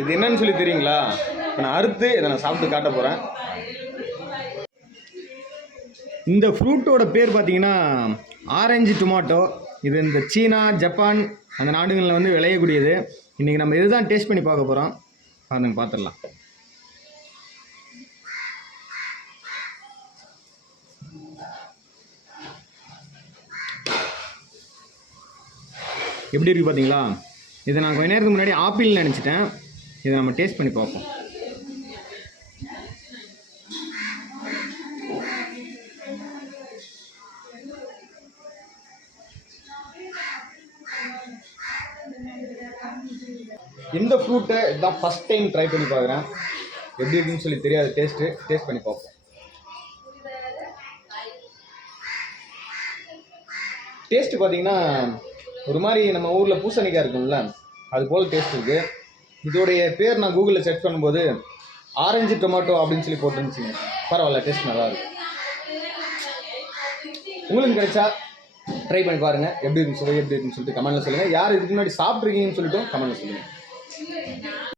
இது என்னன்னு சொல்லி தெரியுங்களா? இப்போ நான் அறுத்து இதை நான் சாப்பிட்டு காட்ட போகிறேன். இந்த ஃப்ரூட்டோட பேர் பார்த்தீங்கன்னா ஆரஞ்சு டொமாட்டோ. இது இந்த சீனா, ஜப்பான் அந்த நாடுகளில் வந்து விளையக்கூடியது. இன்றைக்கி நம்ம இதுதான் டேஸ்ட் பண்ணி பார்க்க போகிறோம். பாருங்க, பார்த்துடலாம். எப்படி இருக்குது பார்த்தீங்களா? இதை நான் கொஞ்ச நேரத்துக்கு முன்னாடி ஆப்பிள்னு நினச்சிட்டேன். இதை நம்ம டேஸ்ட் பண்ணி பார்ப்போம். இந்த ஃப்ரூட்டை இதுதான் ஃபஸ்ட் டைம் ட்ரை பண்ணி பார்க்குறேன். எப்படி இருக்குன்னு சொல்லி தெரியாது. டேஸ்ட் பண்ணி பார்ப்போம். டேஸ்ட்டு பார்த்தீங்கன்னா ஒரு மாதிரி நம்ம ஊரில் பூசணிக்காய் இருக்கும்ல, அது போல் டேஸ்ட் இருக்குது. இதோடைய பேர் நான் கூகுளில் சர்ச் பண்ணும்போது ஆரஞ்சு டொமாட்டோ அப்படின்னு சொல்லி போட்டுருந்துச்சிங்க. பரவாயில்ல, டேஸ்ட் நல்லா இருக்கு. உங்களுக்கு கிடைச்சா ட்ரை பண்ணி பாருங்கள். எப்படி இருக்குன்னு சொல்லி சொல்லிட்டு கமெண்ட்டில் சொல்லுங்கள். யார் இதுக்கு முன்னாடி சாப்பிட்ருக்கீங்கன்னு சொல்லிட்டும் கமெண்ட்டில் சொல்லுங்கள்.